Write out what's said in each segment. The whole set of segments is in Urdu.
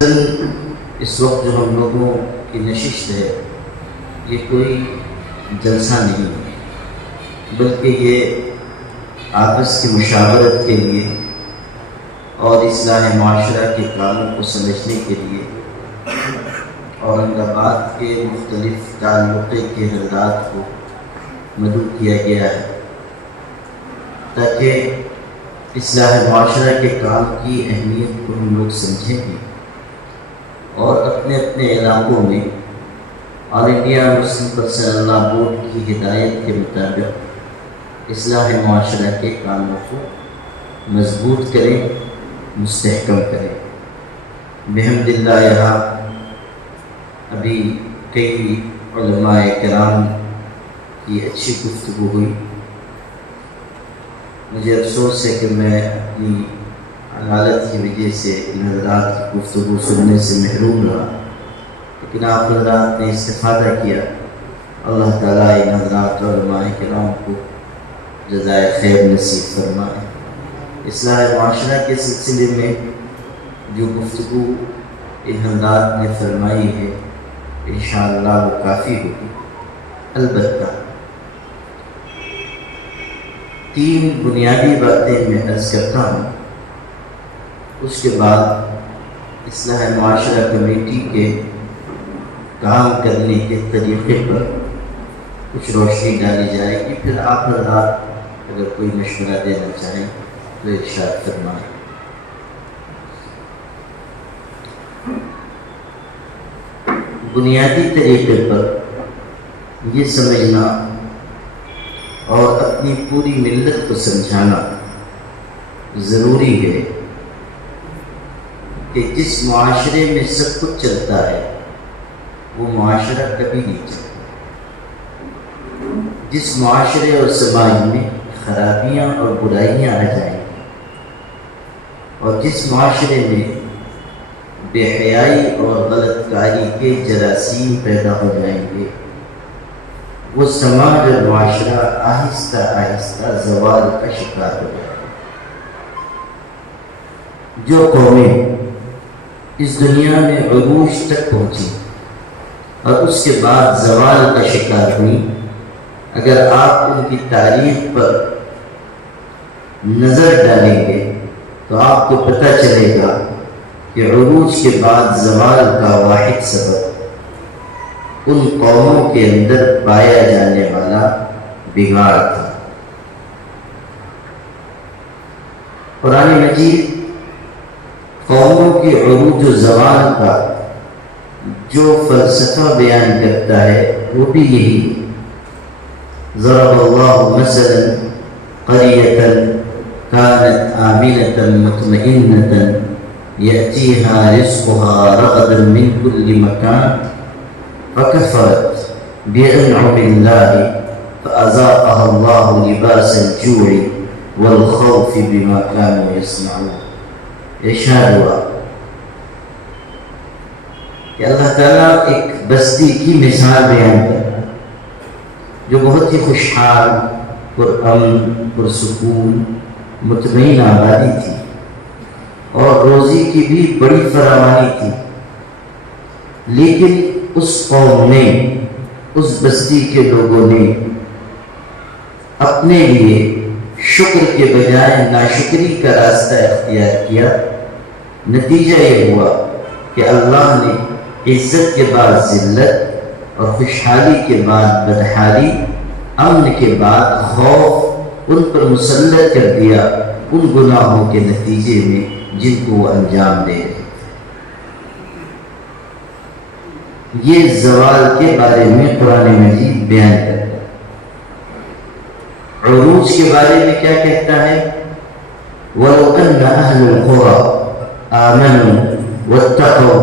اس وقت جو ہم لوگوں کی نشست ہے یہ کوئی جلسہ نہیں ہے، بلکہ یہ آپس کی مشاورت کے لیے اور اصلاح معاشرہ کے کاموں کو سمجھنے کے لیے اورنگ آباد کے مختلف تعلقے کے حضرات کو مدعو کیا گیا ہے تاکہ اصلاح معاشرہ کے کام کی اہمیت کو ہم لوگ سمجھیں گے اور اپنے اپنے علاقوں میں آل انڈیا مسلم پرسنل لا بورڈ کی ہدایت کے مطابق اصلاح معاشرہ کے کاموں کو مضبوط کریں، مستحکم کریں۔ بحمد اللہ یہاں ابھی کئی علماء کرام کی اچھی گفتگو ہوئی۔ مجھے افسوس ہے کہ میں اپنی حالت کی وجہ سے ان حضرات کی گفتگو سننے سے محروم رہا، لیکن آپ حضرات نے استفادہ کیا۔ اللہ تعالیٰ ان حضرات علماء کرام کو جزائے خیر نصیب فرمائے۔ اصلاح معاشرہ کے سلسلے میں جو گفتگو ان حضرات نے فرمائی ہے انشاءاللہ وہ کافی ہوگی۔ البتہ 3 بنیادی باتیں میں عرض کرتا ہوں، اس کے بعد اصلاح معاشرہ کمیٹی کے کام کرنے کے طریقے پر کچھ روشنی ڈالی جائے گی، پھر آپ حضرات اگر کوئی مشورہ دینا چاہیں تو ارشاد فرمائیں۔ بنیادی طریقے پر یہ سمجھنا اور اپنی پوری ملت کو سمجھانا ضروری ہے کہ جس معاشرے میں سب کچھ چلتا ہے وہ معاشرہ کبھی نہیں چلتا۔ جس معاشرے اور سماج میں خرابیاں اور برائیاں آ جائیں گی اور جس معاشرے میں بے حیائی اور غلط کاری کے جراثیم پیدا ہو جائیں گے وہ سماج اور معاشرہ آہستہ آہستہ زوال کا شکار ہو جائے گا۔ جو قومیں اس دنیا میں عروج تک پہنچی اور اس کے بعد زوال کا شکار ہوئی، اگر آپ ان کی تاریخ پر نظر ڈالیں گے تو آپ کو پتہ چلے گا کہ عروج کے بعد زوال کا واحد سبب ان قوموں کے اندر پایا جانے والا بگاڑ تھا۔ قرآن مجید قوموں کے عروج و زوال کا جو فلسفہ بیان کرتا ہے وہ بھی یہی ہے۔ ضرب اللہ مثلا قریۃ كانت آمنة مطمئنة يأتيها رزقها رغدا من كل مكان فكفرت بأنعم الله فأذاقها الله لباس الجوع والخوف بما كانوا يصنعون۔ ارشاد ہوا کہ اللہ تعالیٰ ایک بستی کی مثال بیان کرتا جو بہت ہی خوشحال، پرامن، پرسکون، مطمئن آبادی تھی اور روزی کی بھی بڑی فراوانی تھی، لیکن اس قوم نے، اس بستی کے لوگوں نے اپنے لیے شکر کے بجائے ناشکری کا راستہ اختیار کیا۔ نتیجہ یہ ہوا کہ اللہ نے عزت کے بعد ذلت اور خوشحالی کے بعد بدحالی، امن کے بعد خوف ان پر مسلط کر دیا ان گناہوں کے نتیجے میں جن کو وہ انجام دے رہے تھے۔ یہ زوال کے بارے میں قرآن مجید بیان کرتا ہے۔ عروج کے بارے میں کیا کہتا ہے؟ وَلَوْ أَنَّ أَهْلَ الْقُرَىٰ آمَنُوا وَاتَّقَوْا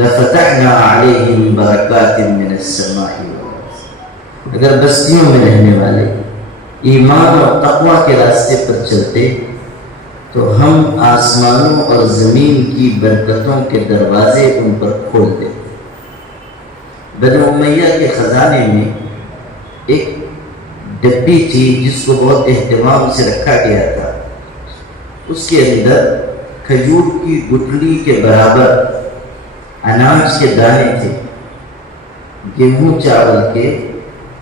لَفَتَحْنَا عَلَيْهِمْ بَرَكَاتٍ مِّنَ السَّمَاءِ وَالْأَرْضِ۔ اگر بستیوں میں رہنے والے ایمان اور تقوی کے راستے پر چلتے تو ہم آسمانوں اور زمین کی برکتوں کے دروازے ان پر کھول دیتے۔ بنو امیہ کے خزانے میں ایک ڈبی تھی جس کو بہت اہتمام سے رکھا گیا تھا، اس کے اندر کھجور کی گٹھلی کے برابر اناج کے دانے تھے، گیہوں چاول کے،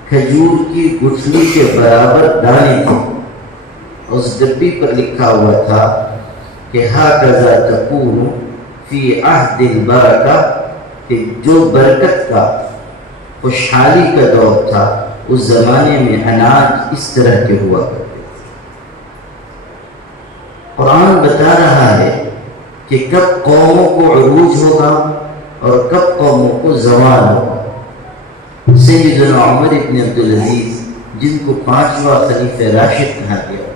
کھجور کی گٹھلی کے برابر دانے تھے. اس ڈبی پر لکھا ہوا تھا کہ ہاکذا تکون فی عہد البرکہ، کہ جو برکت کا، خوشحالی کا دور تھا، اس زمانے میں اناج اس طرح کے ہوا کرتے تھے. قرآن بتا رہا ہے کہ کب قوموں کو عروج ہوگا اور کب قوموں کو زوال ہوگا. سیدنا عمر ابن عبدالعزیز، جن کو 5واں خلیفہ راشد کہا گیا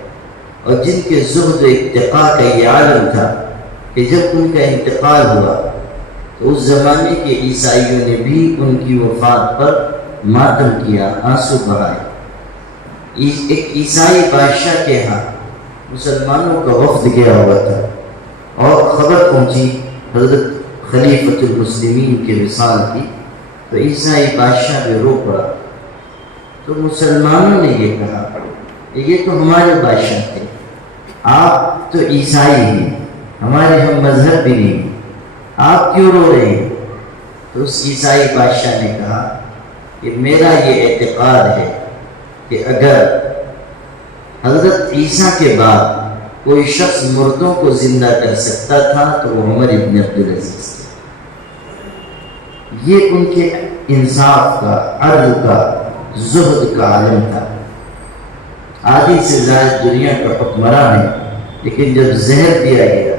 اور جن کے زہد و اتقاء کا یہ عالم تھا، کہ جب ان کا انتقال ہوا تو اس زمانے کے عیسائیوں نے بھی ان کی وفات پر ماتم کیا، آنسو بہائے. ایک عیسائی بادشاہ کے ہاں مسلمانوں کا وفد گیا ہوا تھا اور خبر پہنچی حضرت خلیفۃ المسلمین کے وصال کی، تو عیسائی بادشاہ بھی رو پڑا. تو مسلمانوں نے یہ کہا یہ تو ہمارے بادشاہ تھے، آپ تو عیسائی ہیں، ہمارے ہم مذہب بھی نہیں، آپ کیوں رو رہے ہیں؟ تو اس عیسائی بادشاہ نے کہا کہ میرا یہ اعتقاد ہے کہ اگر حضرت عیسیٰ کے بعد کوئی شخص مردوں کو زندہ کر سکتا تھا تو وہ عمر ابن عبدالعزیز تھے. یہ ان کے انصاف کا، عدل کا، زہد کا عالم تھا. آدھی سے زائد دنیا کا حکمراں ہے، لیکن جب زہر دیا گیا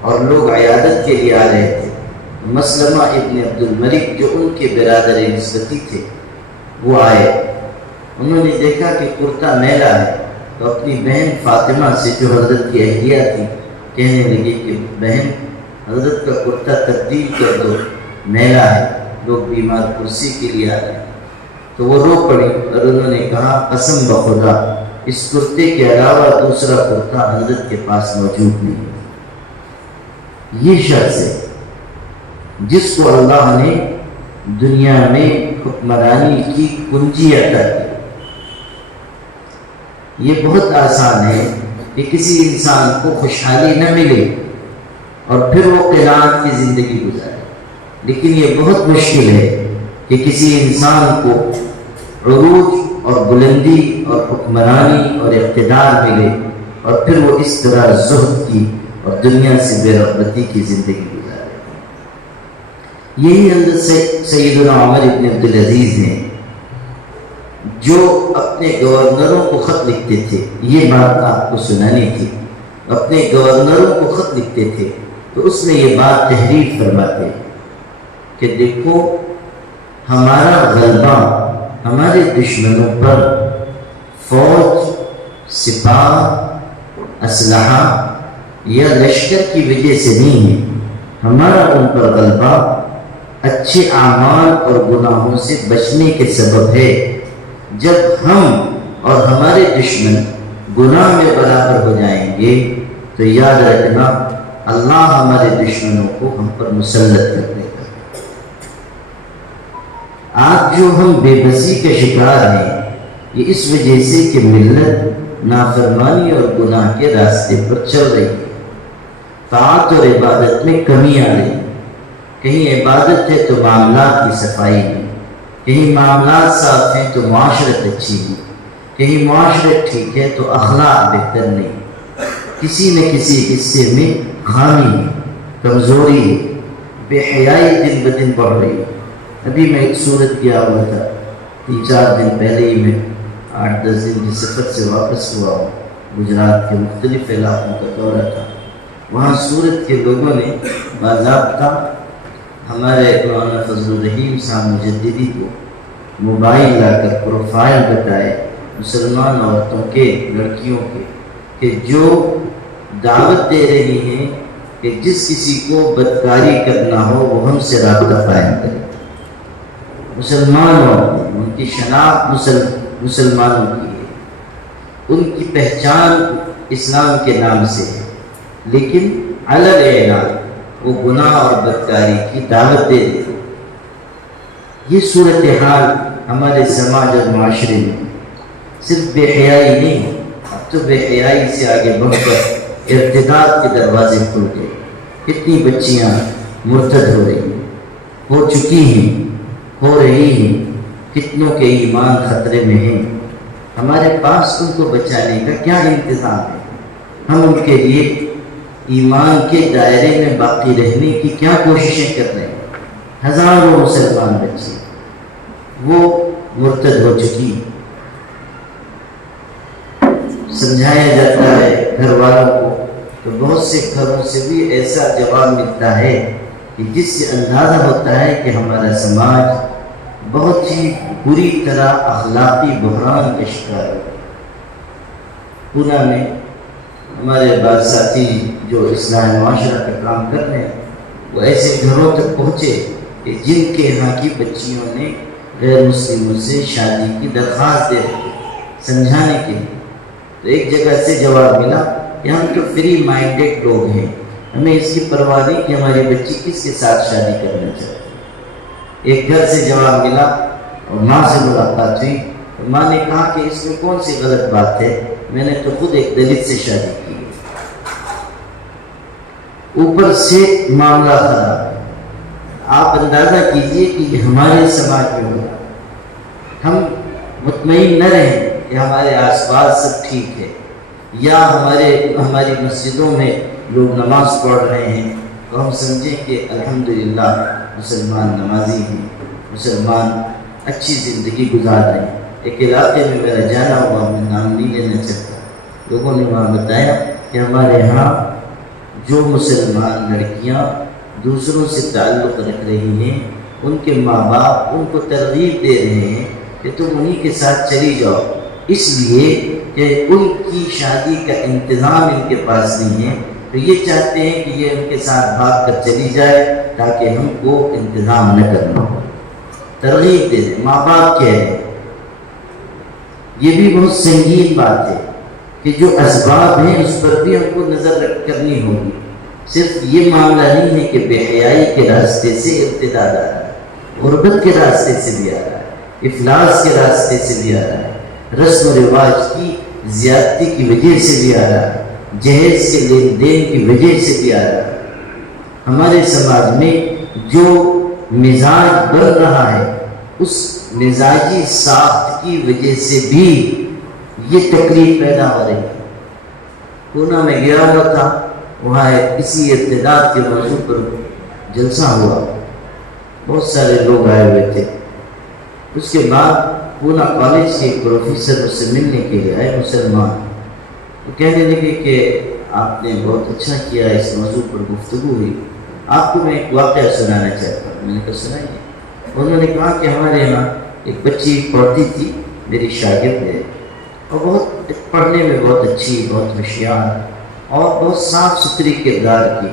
اور لوگ عیادت کے لیے آ رہے تھے، مسلمہ ابن عبد الملک جو ان کے برادر نسبتی تھے وہ آئے. انہوں نے دیکھا کہ کرتا میلا ہے تو اپنی بہن فاطمہ سے، جو حضرت کی اہلیہ تھی، کہنے لگے کہ بہن حضرت کا کرتا تبدیل کر دو، میلا ہے، لوگ بیمار کرسی کے لیے آ رہے ہیں. تو وہ رو پڑی اور انہوں نے کہا قسم بخدا اس کرتے کے علاوہ دوسرا کرتا حضرت کے پاس موجود نہیں. یہ شخص ہے جس کو اللہ نے دنیا میں حکمرانی کی کنجی عطا کی. یہ بہت آسان ہے کہ کسی انسان کو خوشحالی نہ ملے اور پھر وہ قناعت کی زندگی گزارے، لیکن یہ بہت مشکل ہے کہ کسی انسان کو عروج اور بلندی اور حکمرانی اور اقتدار ملے اور پھر وہ اس طرح زہد کی اور دنیا سے بے رغبتی کی زندگی گزارے. یہی حضرت سیدنا عمر ابن عبدالعزیز ہیں جو اپنے گورنروں کو خط لکھتے تھے. یہ بات آپ کو سنانی تھی. اپنے گورنروں کو خط لکھتے تھے تو اس میں یہ بات تحریر فرماتے کہ دیکھو ہمارا غلبہ ہمارے دشمنوں پر فوج، سپاہ، اسلحہ یا لشکر کی وجہ سے نہیں ہے. ہمارا ان پر غلبہ اچھے اعمال اور گناہوں سے بچنے کے سبب ہے. جب ہم اور ہمارے دشمن گناہ میں برابر ہو جائیں گے تو یاد رکھنا اللہ ہمارے دشمنوں کو ہم پر مسلط کر دے گا. آج جو ہم بے بسی کے شکار ہیں یہ اس وجہ سے کہ ملت نافرمانی اور گناہ کے راستے پر چل رہی ہے. طاعت اور عبادت میں کمی آ رہی ہے. کہیں عبادت ہے تو معاملات کی صفائی نہیں، کہیں معاملات صاف ہیں تو معاشرت اچھی نہیں، کہیں معاشرت ٹھیک ہے تو اخلاق بہتر نہیں. کسی نہ کسی حصے میں خامی ہے، کمزوری ہے، بے حیائی دن بدن بڑھ رہی ہے. ابھی میں ایک صورت گیا ہوا تھا 3-4 دن پہلے ہی، میں 8-10 دن کی سفر سے واپس ہوا ہوں. گجرات کے مختلف علاقوں کا دورہ تھا. وہاں صورت کے لوگوں نے باضابطہ ہمارے مولانا فضل الرحیم صاحب مجددی کو موبائل لا کر پروفائل بتائے مسلمان عورتوں کے، لڑکیوں کے، کہ جو دعوت دے رہی ہیں کہ جس کسی کو بدکاری کرنا ہو وہ ہم سے رابطہ قائم کرے. مسلمان عورتیں، ان کی شناخت مسلمانوں کی ہے، ان کی پہچان اسلام کے نام سے ہے، لیکن علل اعلان وہ گناہ اور بدکاری کی دعوت دے دیتے. یہ صورتحال ہمارے سماج اور معاشرے میں صرف بے حیائی نہیں، اب تو بے حیائی سے آگے بڑھ کر ارتداد کے دروازے کھل گئے. کتنی بچیاں مرتد ہو رہی ہیں. ہو چکی ہیں، ہو رہی ہیں، کتنوں کے ایمان خطرے میں ہیں۔ ہمارے پاس ان کو بچانے کا کیا انتظام ہے؟ ہم ان کے لیے ایمان کے دائرے میں باقی رہنے کی کیا کوششیں کر رہے ہیں؟ ہزاروں مسلمان بچے وہ مرتد ہو چکی، سمجھایا جاتا ہے گھر والوں کو تو بہت سے گھروں سے بھی ایسا جواب ملتا ہے کہ جس سے اندازہ ہوتا ہے کہ ہمارا سماج بہت ہی بری طرح اخلاقی بحران کا شکار ہے۔ پونا میں ہمارے بعض ساتھی جو اصلاح معاشرہ کا کام کر رہے ہیں وہ ایسے گھروں تک پہنچے کہ جن کے یہاں کی بچیوں نے غیر مسلموں سے شادی کی درخواست دے دی سمجھانے کے لیے، تو ایک جگہ سے جواب ملا کہ ہم تو فری مائنڈیڈ لوگ ہیں، ہمیں اس کی پرواہ نہیں کہ ہماری بچی کس کے ساتھ شادی کرنا چاہتی۔ ایک گھر سے جواب ملا اور ماں سے ملاقات ہوئی، ماں نے کہا کہ اس میں کون سی غلط بات ہے، میں نے تو خود ایک دلت سے شادی کی۔ اوپر سے معاملہ خراب ہے۔ آپ اندازہ کیجئے کہ ہمارے سماج میں ہوگا، ہم مطمئن نہ رہیں کہ ہمارے آس پاس سب ٹھیک ہے، یا ہماری مسجدوں میں لوگ نماز پڑھ رہے ہیں تو ہم سمجھیں کہ الحمدللہ مسلمان نمازی ہیں، مسلمان اچھی زندگی گزار رہے ہیں۔ ایک علاقے میں میرا جانا ہوا، میں نام نہیں لینا چاہتا، لوگوں نے وہاں بتایا کہ ہمارے یہاں جو مسلمان لڑکیاں دوسروں سے تعلق رکھ رہی ہیں ان کے ماں باپ ان کو ترغیب دے رہے ہیں کہ تم انہی کے ساتھ چلی جاؤ، اس لیے کہ ان کی شادی کا انتظام ان کے پاس نہیں ہے، تو یہ چاہتے ہیں کہ یہ ان کے ساتھ بھاگ کر چلی جائے تاکہ ہم کو انتظام نہ کرنا ہو، ترغیب دے دیں، ماں باپ کہہ رہے ہیں۔ یہ بھی بہت سنگین بات ہے کہ جو اسباب ہیں اس پر بھی ہم کو نظر کرنی ہوگی۔ صرف یہ معاملہ نہیں ہے کہ بے حیائی کے راستے سے ارتداد آ رہا ہے، غربت کے راستے سے بھی آ رہا ہے، افلاس کے راستے سے بھی آ رہا ہے، رسم و رواج کی زیادتی کی وجہ سے بھی آ رہا ہے، جہیز کے لین دین کی وجہ سے بھی آ رہا ہے۔ ہمارے سماج میں جو مزاج بن رہا ہے اس مزاجی ساخت کی وجہ سے بھی یہ تکلیف پیدا ہو رہی ہے۔ پونا میں گیا ہوا تھا، وہاں کسی ارتداد کے موضوع پر جلسہ ہوا، بہت سارے لوگ آئے ہوئے تھے۔ اس کے بعد پونا کالج کے ایک پروفیسر اس سے ملنے کے لیے آئے، مسلمان، وہ کہنے لگے کہ آپ نے بہت اچھا کیا، اس موضوع پر گفتگو ہوئی، آپ کو میں ایک واقعہ سنانا چاہتا ہوں۔ میں نے کہا سنائیے۔ انہوں نے کہا کہ ہمارے یہاں ایک بچی پڑھتی تھی، میری شاگرد ہے، اور بہت پڑھنے میں بہت اچھی، بہت ہوشیار اور بہت صاف ستھری کردار کی،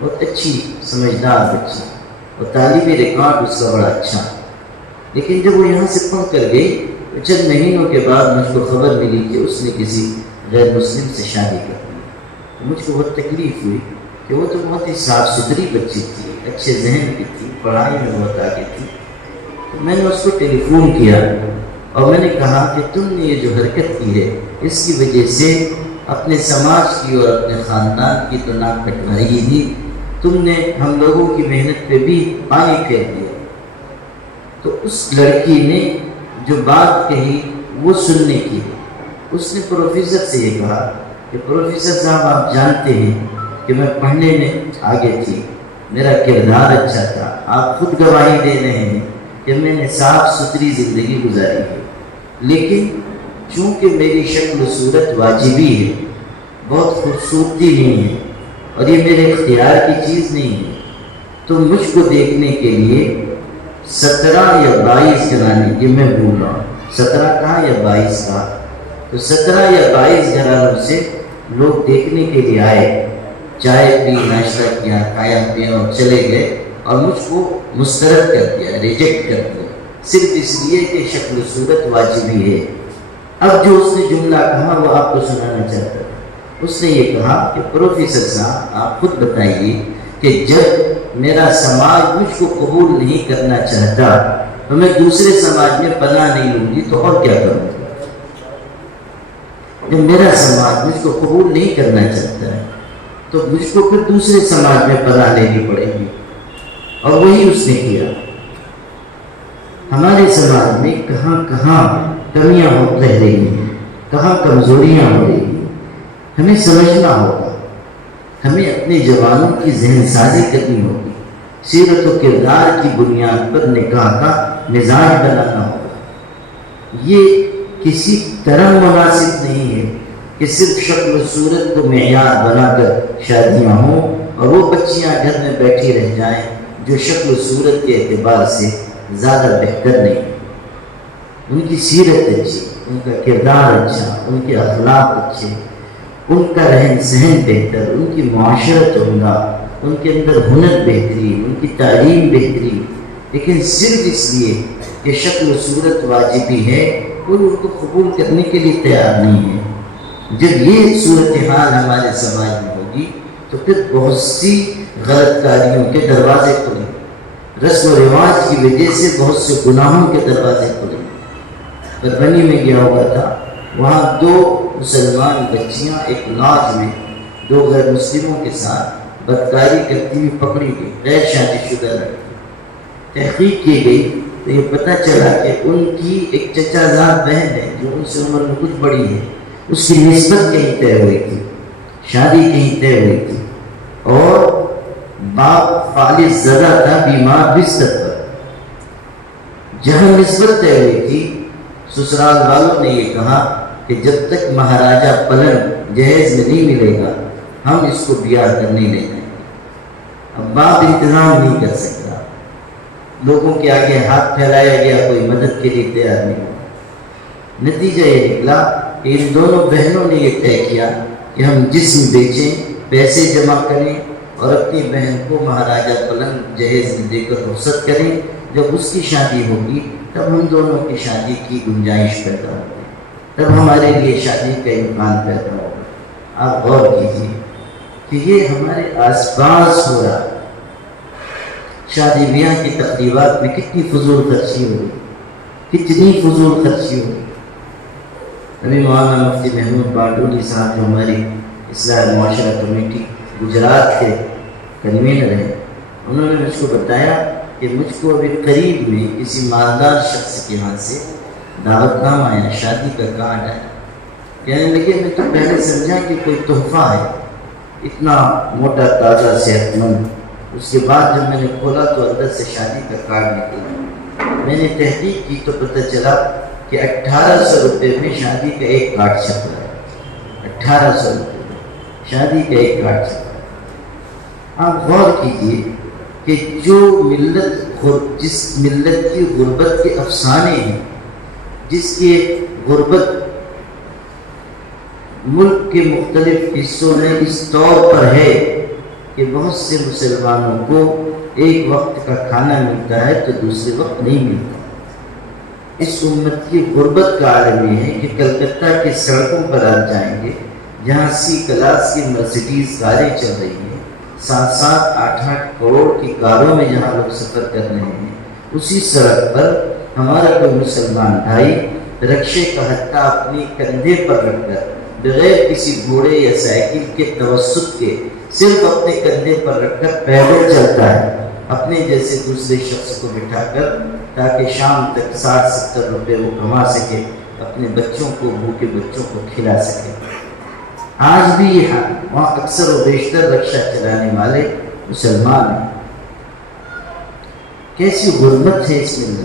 بہت اچھی سمجھدار بچی، اور تعلیمی ریکارڈ اس کا بڑا اچھا۔ لیکن جب وہ یہاں سے پڑھ کر گئی تو چند مہینوں کے بعد مجھ کو خبر ملی کہ اس نے کسی غیر مسلم سے شادی کر لی۔ مجھ کو بہت تکلیف ہوئی کہ وہ تو بہت ہی صاف ستھری بچی تھی، اچھے ذہن کی تھی، پڑھائی میں بہت آگے تھی۔ تو میں نے اس کو ٹیلی فون کیا اور میں نے کہا کہ تم نے یہ جو حرکت کی ہے اس کی وجہ سے اپنے سماج کی اور اپنے خاندان کی تو ناک کٹوائی دی، تم نے ہم لوگوں کی محنت پہ بھی پانی پھیر دیا۔ تو اس لڑکی نے جو بات کہی وہ سننے کی، اس نے پروفیسر سے یہ کہا کہ پروفیسر صاحب آپ جانتے ہیں کہ میں پڑھنے میں آگے تھی، میرا کردار اچھا تھا، آپ خود گواہی دے رہے ہیں کہ میں نے صاف ستھری زندگی گزاری ہے، لیکن چونکہ میری شکل و صورت واجبی ہے، بہت خوبصورتی نہیں ہے اور یہ میرے اختیار کی چیز نہیں ہے، تو مجھ کو دیکھنے کے لیے 17 یا 22 گھرانے، یہ میں بھول رہا ہوں 17 کہا یا 22 کہا، تو 17 یا 22 گھرانوں سے لوگ دیکھنے کے لیے آئے، چائے پی، ناشتہ کیا، کھایا پیا اور چلے گئے، اور مجھ کو مسترد کر دیا، ریجیکٹ کر دیا، صرف اس لیے کہ شکل و صورت واجبی ہے۔ اب جو اس نے جملہ کہا وہ آپ کو سنانا چاہتا ہوں۔ اس نے یہ کہا کہ پروفیسر صاحب آپ خود بتائیے کہ جب میرا سماج مجھ کو قبول نہیں کرنا چاہتا تو میں دوسرے سماج میں پناہ نہیں لوں گی تو اور کیا کروں گا؟ جب میرا سماج مجھ کو قبول نہیں کرنا چاہتا ہے تو مجھ کو پھر دوسرے سماج میں پناہ لینی پڑے گی، اور وہی اس نے کیا۔ ہمارے سماج میں کہاں کہاں کمیاں رہ رہی ہیں، کہاں کمزوریاں ہو رہی ہیں، ہمیں سمجھنا ہوگا، ہمیں اپنے جوانوں کی ذہن سازی کرنی ہوگی، سیرت و کردار کی بنیاد پر نکاح کا مزاج بنانا ہوگا۔ یہ کسی طرح مناسب نہیں ہے کہ صرف شکل و صورت کو معیار بنا کر شادیاں ہوں اور وہ بچیاں گھر میں بیٹھی رہ جائیں جو شکل و صورت کے اعتبار سے زیادہ بہتر نہیں۔ ان کی سیرت اچھی، ان کا کردار اچھا، ان کے اخلاق اچھے، ان کا رہن سہن بہتر، ان کی معاشرت عمدہ، ان کے اندر ہنر بہترین، ان کی تعلیم بہترین، لیکن صرف اس لیے کہ شکل و صورت واجبی ہے کوئی ان کو قبول کرنے کے لیے تیار نہیں ہے۔ جب یہ صورتحال ہمارے سماج میں ہوگی تو پھر بہت سی غلط کاریوں کے دروازے کھلیں، رسم و رواج کی وجہ سے بہت سے گناہوں کے دروازے کھلیں۔ بربنی میں گیا ہوا تھا، وہاں 2 مسلمان بچیاں ایک لاج میں 2 غیر مسلموں کے ساتھ بدکاری کرتی ہوئی پکڑی گئی، غیر شادی شدہ لڑکی۔ تحقیق کی گئی تو یہ پتہ چلا کہ ان کی ایک چچا زاد بہن ہے جو ان سے عمر میں کچھ بڑی ہے، اس کی نسبت کہیں طے ہوئی تھی، شادی کہیں طے ہوئی تھی، اور باپ فالج زدہ تھا، بیمار بستر پر۔ جہاں نسبت طے ہوئی تھی سسرال والوں نے یہ کہا کہ جب تک مہاراجہ پلنگ جہیز میں نہیں ملے گا ہم اس کو بیاہ کرنے نہیں دیں گے۔ اب باپ انتظام نہیں کر سکتا، لوگوں کے آگے ہاتھ پھیلایا گیا، کوئی مدد کے لیے تیار نہیں ہوا۔ نتیجہ یہ نکلا کہ ان دونوں بہنوں نے یہ طے کیا کہ ہم جسم بیچیں، پیسے جمع کریں اور اپنی بہن کو مہاراجہ پلنگ جہیز میں دے کر رخصت کریں، جب اس کی شادی ہوگی تب ہم دونوں کی شادی کی گنجائش پیدا ہوگی، تب ہمارے لیے شادی کا امکان پیدا ہوگا۔ آپ غور کیجیے کہ یہ ہمارے آس پاس ہو رہا ہے۔ شادی بیاہ کی تقریبات میں کتنی فضول خرچی ہو رہی، کتنی فضول خرچی ہو رہی۔ ابھی مولانا مفتی محمود باٹولی صاحب جو ہماری اصلاح معاشرہ کمیٹی گجرات کے کنوینر ہیں، انہوں نے مجھ کو بتایا کہ مجھ کو ابھی قریب میں کسی مالدار شخص کے ہاں سے دعوت نامہ آیا، شادی کا کارڈ آیا۔ کہنے لگے میں تو پہلے سمجھا کہ کوئی تحفہ ہے، اتنا موٹا تازہ صحت مند، اس کے بعد جب میں نے کھولا تو اندر سے شادی کا کارڈ نکلا۔ میں نے تحقیق کی تو پتہ چلا کہ 1800 روپے میں شادی کا ایک کارڈ چھپ رہا ہے، 1800 روپے میں شادی کا ایک کارڈ چھپ رہا ہے۔ آپ غور کیجیے کہ جو جس ملت کی غربت کے افسانے ہیں، جس کے غربت ملک کے مختلف حصوں میں اس طور پر ہے کہ بہت سے مسلمانوں کو ایک وقت کا کھانا ملتا ہے تو دوسرے وقت نہیں ملتا۔ اس امت کی غربت کا عالم یہ ہے کہ کلکتہ کی سڑکوں پر آپ جائیں گے جہاں سی کلاس کی مرسیڈیز کاریں چل رہی ہیں، 7-7, 8-8 کروڑ کی کاروں میں جہاں لوگ سفر کر رہے ہیں، اسی سڑک پر ہمارا کوئی مسلمان بھائی رکشے کا ہتھا اپنی کندھے پر رکھ کر بغیر کسی گھوڑے یا سائیکل کے توسط کے صرف اپنے کندھے پر رکھ کر پیدل چلتا ہے، اپنے جیسے دوسرے شخص کو بٹھا کر، تاکہ شام تک 60-70 روپے وہ کما سکے، اپنے بچوں کو، بھوکے بچوں کو کھلا سکے۔ آج بھی یہ وہاں اکثر و بیشتر رکشہ چلانے والے مسلمان ہیں۔ کیسی غربت ہے اس میں۔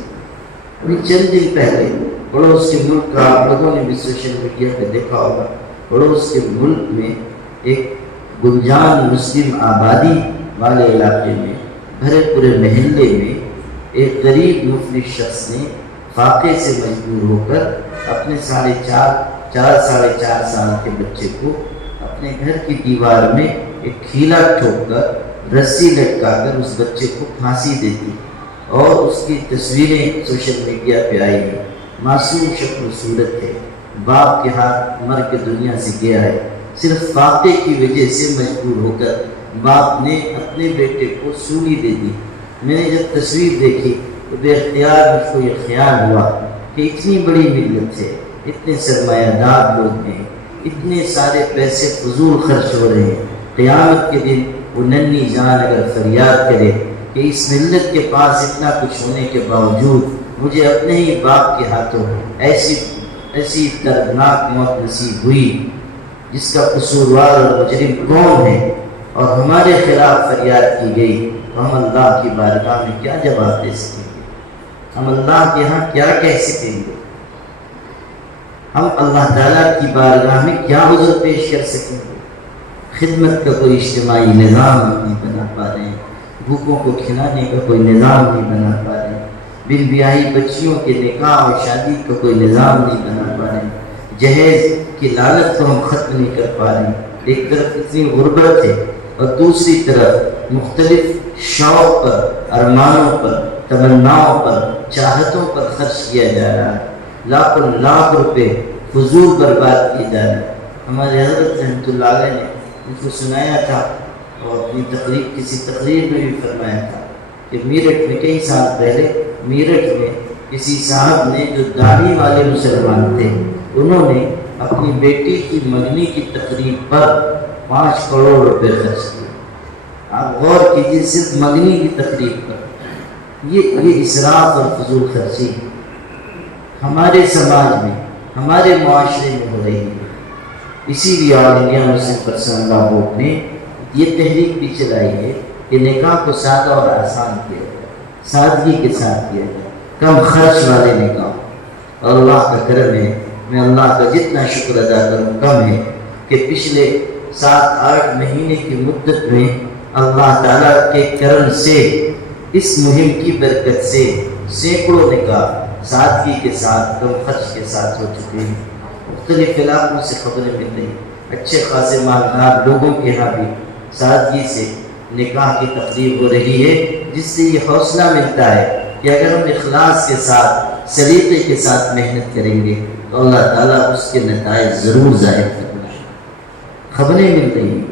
ابھی چند دن پہلے پڑوس کے ملک کا، آپ لوگوں نے بھی سوشل میڈیا پہ دیکھا ہوگا، پڑوس کے ملک میں ایک گنجان مسلم آبادی والے علاقے میں، بھرے پورے محلے میں، ایک غریب مفلس شخص نے فاقے سے مجبور ہو کر اپنے 4.5 سال کے بچے کو اپنے گھر کی دیوار میں ایک کھیلا ٹھوک کر، رسی لٹکا کر اس بچے کو پھانسی دے دی، اور اس کی تصویریں سوشل میڈیا پہ آئی ہیں۔ معصوم شکل و صورت ہے، باپ کے ہاتھ مر کے دنیا سے گیا ہے، صرف فاقے کی وجہ سے مجبور ہو کر باپ نے اپنے بیٹے کو سولی دے دی۔ میں نے جب تصویر دیکھی تو بے اختیار مجھ کو یہ خیال ہوا کہ اتنی بڑی ملت ہے، اتنے سرمایہ دار لوگ ہیں، اتنے سارے پیسے فضول خرچ ہو رہے ہیں، قیامت کے دن وہ ننھی جان اگر فریاد کرے کہ اس ملت کے پاس اتنا کچھ ہونے کے باوجود مجھے اپنے ہی باپ کے ہاتھوں ایسی دردناک موت نصیب ہوئی جس کا قصوروار اور مجرم کون ہے، اور ہمارے خلاف فریاد کی گئی، تو ہم اللہ کی بارگاہ میں کیا جواب دے سکیں گے؟ ہم اللہ کے ہاں کیا کہہ سکیں گے؟ ہم اللہ تعالیٰ کی بارگاہ میں کیا عذر پیش کر سکیں گے؟ خدمت کا کوئی اجتماعی نظام نہیں بنا پا رہے ہیں، بھوکوں کو کھلانے کا کوئی نظام نہیں بنا پا رہے ہیں، بن بیاہی بچیوں کے نکاح اور شادی کا کوئی نظام نہیں بنا پا رہے ہیں، جہیز کی لعنت کو ہم ختم نہیں کر پا رہے ہیں۔ ایک طرف اتنی غربت ہے اور دوسری طرف مختلف شوق پر، ارمانوں پر، تمناؤں پر، چاہتوں پر خرچ کیا جا رہا ہے، لاکھوں لاکھ روپے فضول برباد کیے جا رہے ہیں۔ ہمارے حضرت رحمۃ اللہ علیہ نے ان کو سنایا تھا اور اپنی کسی تقریر میں بھی فرمایا تھا کہ میرٹھ میں کئی سال پہلے میرٹھ میں کسی صاحب نے جو داڑھی والے مسلمان تھے، انہوں نے اپنی بیٹی کی منگنی کی تقریب پر 5 کروڑ روپے خرچ کیے۔ آپ غور کیجیے، صرف منگنی کی تقریب پر۔ یہ اسراف اور فضول خرچی ہمارے سماج میں، ہمارے معاشرے میں ہو رہی ہے۔ اسی لیے آل انڈیا مسلم پرسنل لاء بورڈ نے یہ تحریک بھی چلائی ہے کہ نکاح کو سادہ اور آسان کیا جائے، سادگی کے ساتھ کیا جائے، کم خرچ والے نکاح۔ اور اللہ کا کرم ہے، میں اللہ کا جتنا شکر ادا کروں کم ہے کہ پچھلے 7-8 مہینے کی مدت میں اللہ تعالیٰ کے کرم سے، اس مہم کی برکت سے سینکڑوں نکاح سادگی کے ساتھ، کم خرچ کے ساتھ ہو چکے ہیں۔ مختلف علاقوں سے خبریں مل رہی ہیں، اچھے خاصے مالدار لوگوں کے یہاں بھی سادگی سے نکاح کی تقریب ہو رہی ہے، جس سے یہ حوصلہ ملتا ہے کہ اگر ہم اخلاص کے ساتھ، سلیقے کے ساتھ محنت کریں گے تو اللہ تعالیٰ اس کے نتائج ضرور ظاہر کرنا ہے۔ خبریں مل رہی ہیں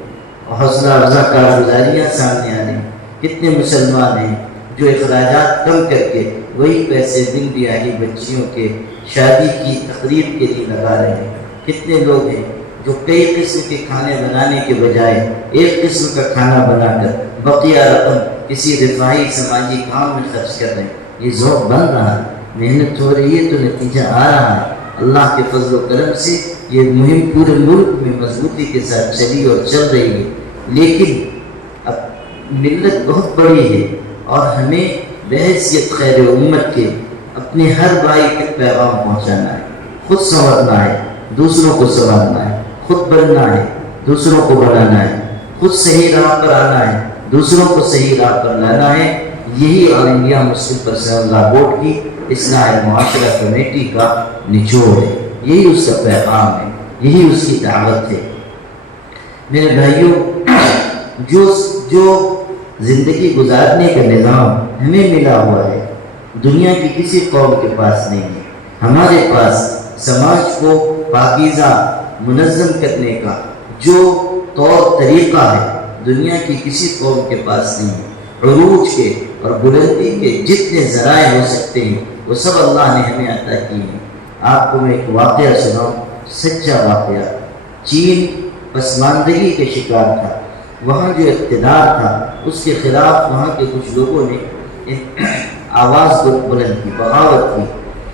اور حوصلہ افزا کارگزاریاں سامنے آ رہی ہیں۔ کتنے مسلمان ہیں جو اخراجات کم کر کے وہی پیسے بن بیاہی بچیوں کے شادی کی تقریب کے لیے لگا رہے ہیں۔ کتنے لوگ ہیں جو کئی قسم کے کھانے بنانے کے بجائے ایک قسم کا کھانا بنا کر بقیہ رقم کسی رفاہی سماجی کام میں خرچ کر رہے ہیں۔ یہ ذوق بن رہا ہے، محنت ہو رہی ہے تو نتیجہ آ رہا ہے۔ اللہ کے فضل و کرم سے یہ مہم پورے ملک میں مضبوطی کے ساتھ چلی اور چل رہی ہے، لیکن اب ملت بہت بڑی ہے اور ہمیں بحیثیت خیر امت کے اپنے ہر بھائی کے پیغام پہنچانا ہے۔ خود سنورنا ہے، دوسروں کو سنوارنا ہے، خود بننا ہے، دوسروں کو بنانا ہے، خود صحیح راہ پر آنا ہے، دوسروں کو صحیح راہ پر لانا ہے۔ یہی آل انڈیا مسلم پرسنل لاء بورڈ کی اصلاح معاشرہ کمیٹی کا نچوڑ ہے، یہی اس کا پیغام ہے، یہی اس کی دعوت ہے۔ میرے بھائیوں، جو زندگی گزارنے کا نظام ہمیں ملا ہوا ہے، دنیا کی کسی قوم کے پاس نہیں ہے۔ ہمارے پاس سماج کو پاکیزہ منظم کرنے کا جو طور طریقہ ہے، دنیا کی کسی قوم کے پاس نہیں ہے۔ عروج کے اور بلندی کے جتنے ذرائع ہو سکتے ہیں وہ سب اللہ نے ہمیں عطا کیے ہیں۔ آپ کو میں ایک واقعہ سناؤں، سچا واقعہ۔ چین پسماندگی کے شکار تھا، وہاں جو اقتدار تھا اس کے خلاف وہاں کے کچھ لوگوں نے آواز بلند کی، بغاوت کی،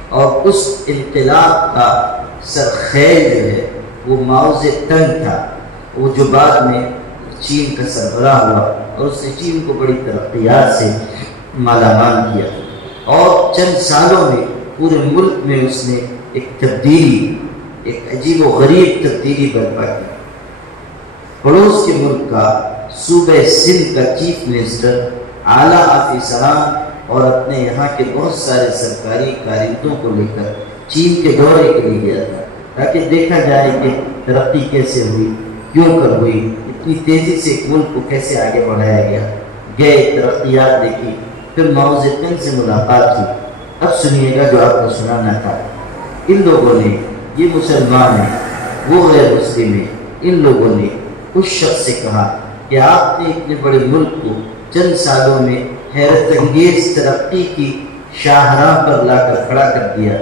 اور اس انقلاب کا سرخیل جو ہے وہ ماؤ زیدونگ تھا، وہ جو بعد میں چین کا سربراہ ہوا اور اس نے چین کو بڑی ترقیات سے مالا مال کیا، اور چند سالوں میں پورے ملک میں اس نے ایک تبدیلی، ایک عجیب و غریب تبدیلی برپا کی۔ پڑوس کے ملک کا صوبہ سندھ کا چیف منسٹر، اعلیٰ آفیسران اور اپنے یہاں کے بہت سارے سرکاری کارندوں کو لے کر چین کے دورے کے لیے گیا تھا، تاکہ دیکھا جائے کہ ترقی کیسے ہوئی، کیوں کر ہوئی، اتنی تیزی سے ایک ملک کو کیسے آگے بڑھایا گیا۔ گئے، ترقیات دیکھی، پھر ماؤ زیدونگ سے ملاقات کی۔ اب سنیے گا جو آپ کو سنانا تھا۔ ان لوگوں نے، یہ مسلمان ہیں وہ غیر مسلم ہیں، ان لوگوں نے اس شخص سے کہا کہ آپ نے اتنے بڑے ملک کو چند سالوں میں حیرت انگیز ترقی کی شاہراہ پر لا کر کھڑا کر دیا۔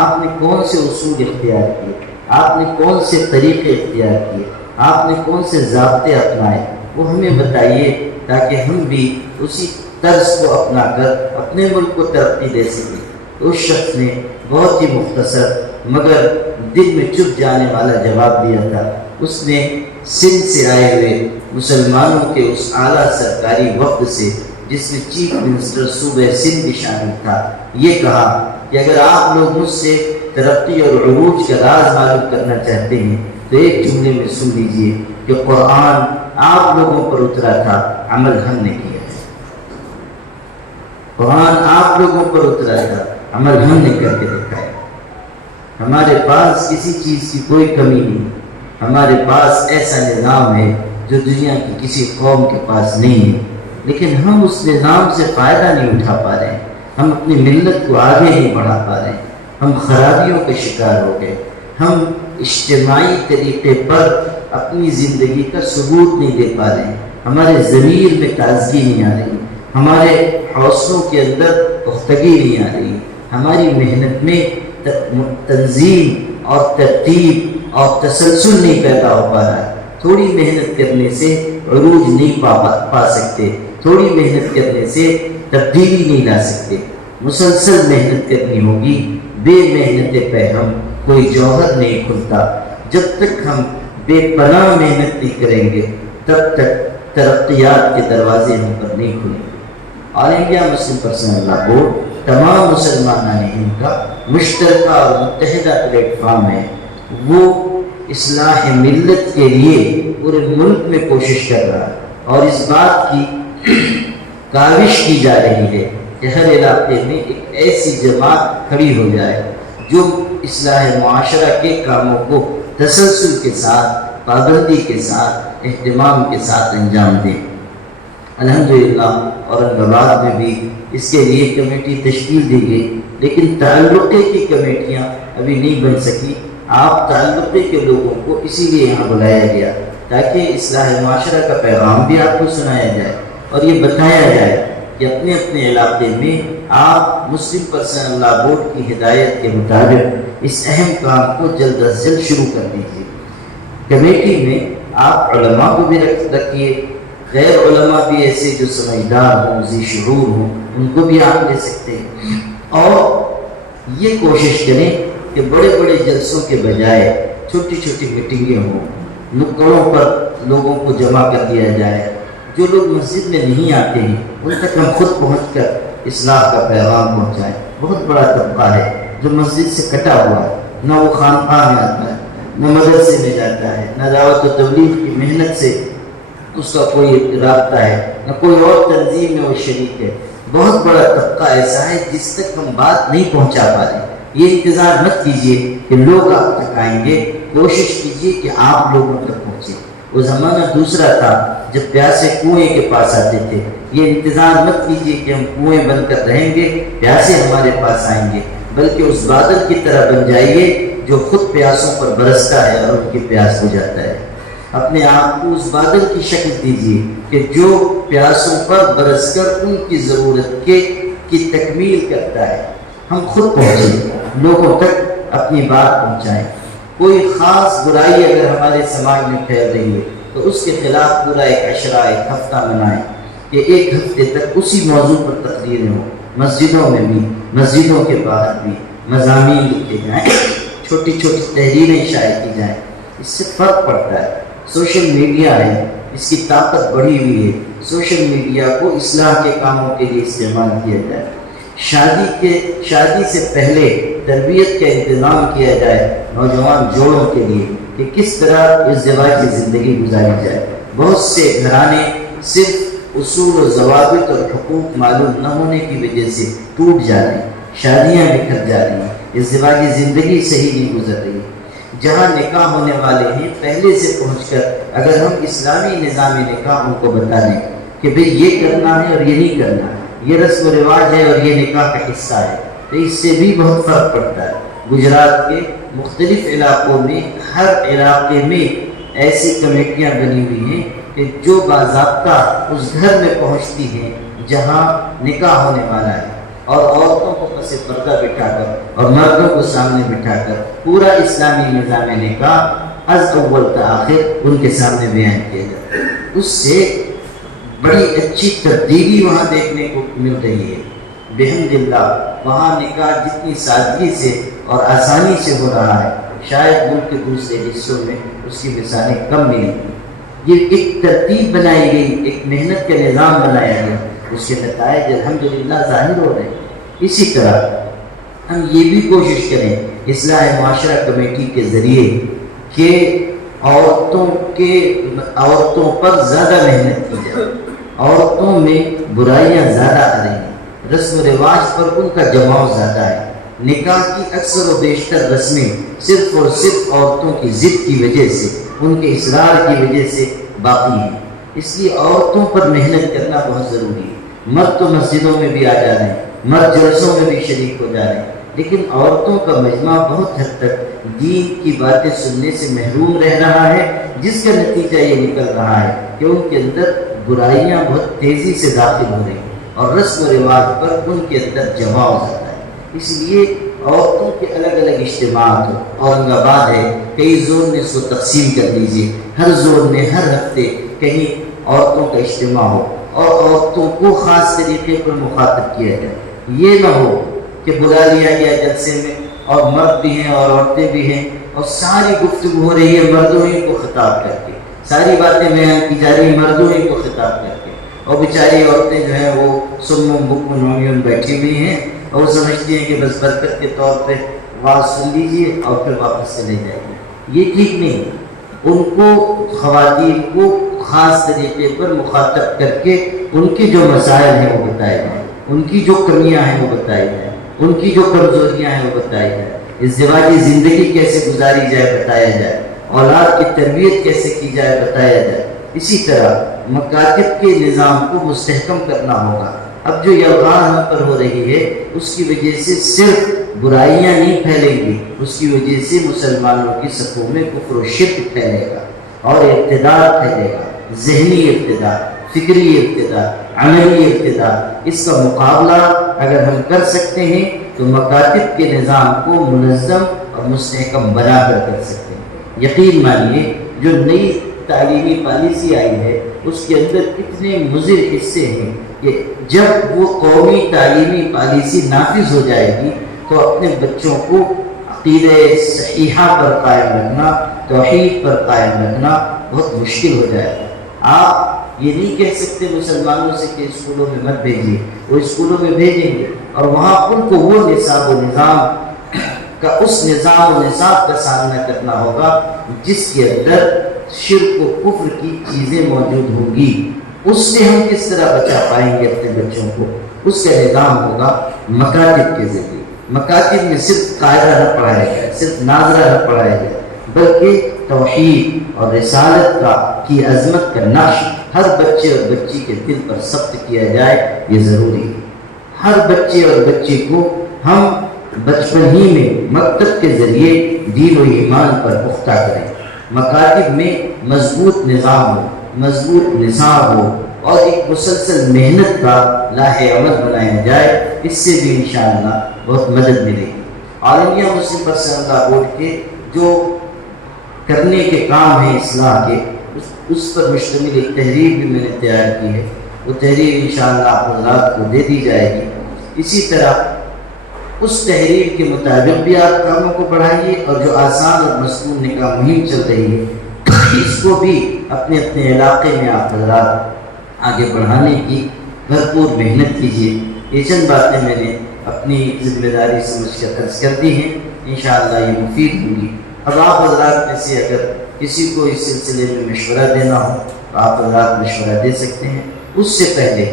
آپ نے کون سے اصول اختیار کیے، آپ نے کون سے طریقے اختیار کیے، آپ نے کون سے ضابطے اپنائے، وہ ہمیں بتائیے تاکہ ہم بھی اسی طرز کو اپنا کر اپنے ملک کو ترقی دے سکے۔ تو اس شخص نے بہت ہی مختصر مگر دل میں چپ جانے والا جواب دیا تھا۔ اس نے سندھ سے آئے ہوئے مسلمانوں کے اس اعلیٰ سرکاری وفد سے جس میں چیف منسٹر صوبہ سندھ بھی شامل تھا یہ کہا کہ اگر آپ لوگ مجھ سے ترقی اور عروج کا راز معلوم کرنا چاہتے ہیں تو ایک جملے میں سن لیجئے کہ قرآن آپ لوگوں پر اترا تھا، عمل ہم نے کیا ہے۔ قرآن آپ لوگوں پر اترا تھا، عمل ہم نے کر کے دکھایا۔ ہمارے پاس کسی چیز کی کوئی کمی نہیں، ہمارے پاس ایسا نظام ہے جو دنیا کی کسی قوم کے پاس نہیں ہے، لیکن ہم اس نظام سے فائدہ نہیں اٹھا پا رہے ہیں، ہم اپنی ملت کو آگے نہیں بڑھا پا رہے ہیں، ہم خرابیوں کے شکار ہو گئے، ہم اجتماعی طریقے پر اپنی زندگی کا ثبوت نہیں دے پا رہے ہیں، ہمارے ضمیر میں تازگی نہیں آ رہی، ہمارے حوصلوں کے اندر پختگی نہیں آ رہی، ہماری محنت میں تنظیم اور ترتیب اور تسلسل نہیں پیدا ہو پا رہا ہے۔ تھوڑی محنت کرنے سے عروج نہیں پا سکتے، تھوڑی محنت کرنے سے تبدیلی نہیں لا سکتے، مسلسل محنت کرنی ہوگی، بے محنت پہ ہم کوئی جوہر نہیں کھلتا۔ جب تک ہم بے پناہ محنت نہیں کریں گے تب تک ترقیات کے دروازے ہم پر نہیں کھلیں گے۔ آل انڈیا مسلم پرسنل لا بورڈ تمام مسلمانان ہند کا مشترکہ اور متحدہ پلیٹ فارم ہے، وہ اصلاح ملت کے لیے پورے ملک میں کوشش کر رہا ہے اور اس بات کی کاوش کی جا رہی ہے کہ ہر علاقے میں ایک ایسی جماعت کھڑی ہو جائے جو اصلاح معاشرہ کے کاموں کو تسلسل کے ساتھ، پابندی کے ساتھ، اہتمام کے ساتھ انجام دے۔ الحمدللہ اورنگ آباد میں بھی اس کے لیے کمیٹی تشکیل دی گئی، لیکن تعلقے کی کمیٹیاں ابھی نہیں بن سکی۔ آپ تعلقے کے لوگوں کو اسی لیے یہاں بلایا گیا تاکہ اصلاح معاشرہ کا پیغام بھی آپ کو سنایا جائے اور یہ بتایا جائے کہ اپنے اپنے علاقے میں آپ مسلم پرسنل لا بورڈ کی ہدایت کے مطابق اس اہم کام کو جلد از جلد شروع کر دیجیے۔ کمیٹی میں آپ علماء کو بھی رکھیے، غیر علماء بھی ایسے جو سمجھدار ہوں، ذی شعور ہوں، ان کو بھی آپ لے سکتے ہیں، اور یہ کوشش کریں کہ بڑے بڑے جلسوں کے بجائے چھوٹی چھوٹی میٹنگیں ہوں، نکڑوں پر لوگوں کو جمع کر دیا جائے، جو لوگ مسجد میں نہیں آتے ہیں ان تک ہم خود پہنچ کر اصلاح کا پیغام پہنچائیں۔ بہت بڑا طبقہ ہے جو مسجد سے کٹا ہوا ہے، نہ وہ خانقاہ میں آتا ہے، نہ مدرسے میں جاتا ہے، نہ دعوت و تبلیغ کی محنت سے اس کا کوئی رابطہ ہے، نہ کوئی اور تنظیم میں وہ شریک ہے۔ بہت بڑا طبقہ ایسا ہے جس تک ہم بات نہیں پہنچا پا رہے۔ یہ انتظار مت کیجیے کہ لوگ آپ تک آئیں گے، کوشش کیجیے کہ آپ لوگوں تک پہنچے۔ وہ زمانہ دوسرا تھا جب پیاسے کنویں کے پاس آتے تھے۔ یہ انتظار مت کیجیے کہ ہم کنویں بن کر رہیں گے، پیاسے ہمارے پاس آئیں گے، بلکہ اس بادل کی طرح بن جائیے جو خود پیاسوں پر برستا ہے اور ان کی پیاس بجھاتا ہے۔ اپنے آپ کو اس بادل کی شکل دیجیے کہ جو پیاسوں پر برس کر ان کی ضرورت کی تکمیل کرتا ہے۔ ہم خود پہنچیں، لوگوں تک اپنی بات پہنچائیں۔ کوئی خاص برائی اگر ہمارے سماج میں پھیل رہی ہے تو اس کے خلاف پورا ایک عشرہ، ایک ہفتہ منائیں کہ ایک ہفتے تک اسی موضوع پر تقریریں ہوں، مسجدوں میں بھی، مسجدوں کے باہر بھی مضامین لکھے جائیں، چھوٹی چھوٹی تحریریں شائع کی جائیں۔ اس سے فرق پڑتا ہے۔ سوشل میڈیا ہے، اس کی طاقت بڑھی ہوئی ہے، سوشل میڈیا کو اصلاح کے کاموں کے لیے استعمال کیا جائے۔ شادی سے پہلے تربیت کا انتظام کیا جائے نوجوان جوڑوں کے لیے کہ کس طرح ازدواجی زندگی گزاری جائے۔ بہت سے گھرانے صرف اصول و ضوابط اور حقوق معلوم نہ ہونے کی وجہ سے ٹوٹ جا رہے ہیں، شادیاں بکھر جا رہی ہیں، ازدواجی زندگی صحیح نہیں گزر رہی ہے۔ جہاں نکاح ہونے والے ہیں پہلے سے پہنچ کر اگر ہم اسلامی نظام نکاح ان کو بتا دیں کہ بھئی یہ کرنا ہے اور یہ نہیں کرنا ہے، یہ رسم و رواج ہے اور یہ نکاح کا حصہ ہے، تو اس سے بھی بہت فرق پڑتا ہے۔ گجرات کے مختلف علاقوں میں ہر علاقے میں ایسی کمیٹیاں بنی ہوئی ہیں کہ جو باضابطہ اس گھر میں پہنچتی ہیں جہاں نکاح ہونے والا ہے، اور عورتوں کو پس پردہ بٹھا کر اور مردوں کو سامنے بٹھا کر پورا اسلامی نظام نکاح از اول تا آخر ان کے سامنے بیان کیا جاتا ہے۔ اس سے بڑی اچھی تبدیلی وہاں دیکھنے کو مل رہی ہے بحمداللہ۔ وہاں نکاح جتنی سادگی سے اور آسانی سے ہو رہا ہے شاید ملک کے دوسرے حصوں میں اس کی مثالیں کم ملیں گی۔ یہ ایک ترتیب بنائی گئی، ایک محنت کا نظام بنایا گیا، اس کے نتائج الحمدللہ ظاہر ہو رہے ہیں۔ اسی طرح ہم یہ بھی کوشش کریں اصلاح معاشرہ کمیٹی کے ذریعے کہ عورتوں پر زیادہ محنت کی جائے۔ عورتوں میں برائیاں زیادہ آ رہی ہیں، رسم و رواج پر ان کا جماؤ زیادہ ہے۔ نکاح کی اکثر و بیشتر رسمیں صرف اور صرف عورتوں کی ضد کی وجہ سے، ان کے اصرار کی وجہ سے باقی ہیں۔ اس لیے عورتوں پر محنت کرنا بہت ضروری ہے۔ مرد تو مسجدوں میں بھی آ جا رہے ہیں، مرد جلسوں میں بھی شریک ہو جا رہے ہیں، لیکن عورتوں کا مجمع بہت حد تک دین کی باتیں سننے سے محروم رہ رہا ہے، جس کا نتیجہ یہ نکل رہا ہے کہ ان کے اندر برائیاں بہت تیزی سے داخل ہو رہی ہیں اور رسم و رواج پر ان کے اندر جمع ہو جاتا ہے۔ اس لیے عورتوں کے الگ الگ اجتماعات ہو، اورنگ آباد ہے، کئی زون میں اس کو تقسیم کر دیجیے، ہر زون میں ہر ہفتے کہیں عورتوں کا اجتماع ہو اور عورتوں کو خاص طریقے پر مخاطب کیا جائے۔ یہ نہ ہو کہ بلا لیا گیا جلسے میں اور مرد بھی ہیں اور عورتیں بھی ہیں اور ساری گفتگو ہو رہی ہے مردوں ہی کو خطاب کر کے، ساری باتیں بیان کی جا رہی مردوں ہی کو خطاب کر کے، اور بیچاری عورتیں جو ہیں وہ سم بکم عمیون بیٹھی ہوئی ہیں اور وہ سمجھتی ہیں کہ بس برکت کے طور پہ آواز سن لیجیے اور پھر واپس چلے جائیے۔ یہ ٹھیک نہیں۔ ان کو، خواتین کو خاص طریقے پر مخاطب کر کے ان کے جو مسائل ہیں وہ بتائے جائیں، ان کی جو کمیاں ہیں وہ بتائی جائیں، ان کی جو کمزوریاں ہیں وہ بتائی جائیں، ازدواجی زندگی کیسے گزاری جائے بتایا جائے، اولاد کی تربیت کیسے کی جائے بتایا جائے۔ اسی طرح مکاتب کے نظام کو مستحکم کرنا ہوگا۔ اب جو یلغار ہم پر ہو رہی ہے اس کی وجہ سے صرف برائیاں نہیں پھیلیں گی، اس کی وجہ سے مسلمانوں کی صفوں میں کفر و شرک پھیلے گا اور ارتداد پھیلے گا، ذہنی ارتداد، فکری ارتداد، عملی ارتداد۔ اس کا مقابلہ اگر ہم کر سکتے ہیں تو مکاتب کے نظام کو منظم اور مستحکم بنا کر سکتے ہیں۔ یقین مانیے جو نئی تعلیمی پالیسی آئی ہے اس کے اندر اتنے مضر حصے ہیں کہ جب وہ قومی تعلیمی پالیسی نافذ ہو جائے گی تو اپنے بچوں کو عقیدہ صحیحہ پر قائم رکھنا، توحید پر قائم رکھنا بہت مشکل ہو جائے گا۔ آپ یہ نہیں کہہ سکتے مسلمانوں سے کہ اسکولوں میں مت بھیجیے، وہ اسکولوں میں بھیجیں گے اور وہاں ان کو وہ نصاب و نظام کا، اس نظام و نصاب کا سامنا کرنا ہوگا جس کے اندر شرک و کفر کی چیزیں موجود ہوں گی۔ اس سے ہم کس طرح بچا پائیں گے اپنے بچوں کو؟ اس کا نظام ہوگا مکاتب کے ذریعے۔ مکاتب میں صرف قاعدہ نہ پڑھایا جائے، صرف ناظرہ نہ پڑھایا جائے، بلکہ توحید اور رسالت کی عظمت کا نقش ہر بچے اور بچی کے دل پر ثبت کیا جائے، یہ ضروری ہے۔ ہر بچے اور بچی کو ہم بچپن ہی میں مکتب کے ذریعے دین و ایمان پر پختہ کریں، مکاتب میں مضبوط نظام ہو، مضبوط نصاب ہو اور ایک مسلسل محنت کا لاہ عمل بنایا جائے، اس سے بھی انشاءاللہ بہت مدد ملے گی۔ عالمیہ مسلم پرسنل بورڈ کے جو کرنے کے کام ہیں اصلاح کے، اس پر مشتمل ایک تحریر بھی میں نے تیار کی ہے، وہ تحریر انشاءاللہ آپ حضرات کو دے دی جائے گی۔ اسی طرح اس تحریر کے مطابق بھی آپ کاموں کو بڑھائیے اور جو آسان اور مسکون نکاح مہم چل رہی ہے اس کو بھی اپنے اپنے علاقے میں آپ حضرات آگے بڑھانے کی بھرپور محنت کیجیے۔ یہ چند باتیں میں نے اپنی ذمہ داری سمجھ کر عرض کر دی ہیں، انشاءاللہ یہ مفید ہوں گی۔ اب آپ حضرات میں سے اگر کسی کو اس سلسلے میں مشورہ دینا ہو تو آپ حضرات مشورہ دے سکتے ہیں۔ اس سے پہلے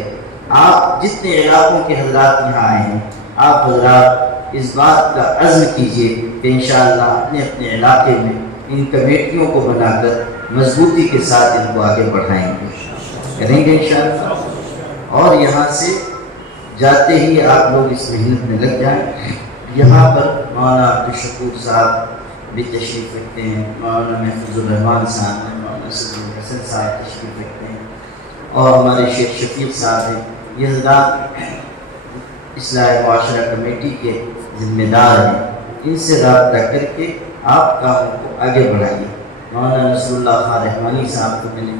آپ جتنے علاقوں کے حضرات یہاں آئے ہیں، آپ حضرات اس بات کا عزم کیجیے کہ انشاءاللہ اپنے اپنے علاقے میں ان کمیٹیوں کو بنا کر مضبوطی کے ساتھ ان کو آگے بڑھائیں گے، کریں گے انشاءاللہ۔ اور یہاں سے جاتے ہی آپ لوگ اس محنت میں لگ جائیں۔ یہاں پر مولانا عبدالشکور صاحب بھی تشریف رکھتے ہیں، مولانا محفوظ الرحمان صاحب ہیں، مولانا صدر الحسن صاحب تشریف رکھتے ہیں اور ہمارے شیخ شفیق صاحب ہیں۔ یہ حضرات اصلاح معاشرہ کمیٹی کے ذمہ دار ہیں، ان سے رابطہ کر کے آپ کاموں کو آگے بڑھائیے۔ مولانا نصر اللہ خان رحمانی صاحب کو میں نے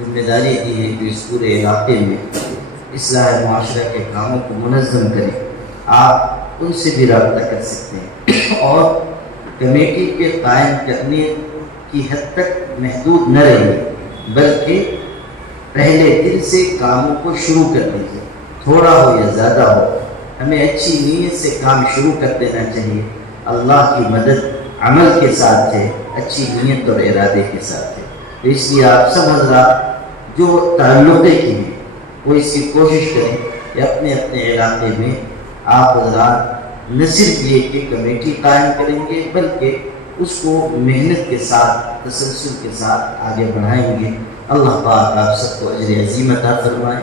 ذمہ داری دی ہے کہ اس پورے علاقے میں اصلاح معاشرہ کے کاموں کو منظم کریں، آپ ان سے بھی رابطہ کر سکتے ہیں اور کمیٹی کے قائم کرنے کی حد تک محدود نہ رہیے، بلکہ پہلے دن سے کاموں کو شروع کر دیجیے، تھوڑا ہو یا زیادہ ہو، ہمیں اچھی نیت سے کام شروع کر دینا چاہیے۔ اللہ کی مدد عمل کے ساتھ ہے، اچھی نیت اور ارادے کے ساتھ ہے۔ تو اس لیے آپ سب حضرات جو تعلقے کی ہیں وہ اس کی کوشش کریں کہ اپنے اپنے علاقے میں آپ حضرات نہ صرف یہ کہ کمیٹی قائم کریں گے بلکہ اس کو محنت کے ساتھ تسلسل کے ساتھ آگے بڑھائیں گے۔ اللہ پاک آپ سب کو اجر عظیم عطا فرمائے۔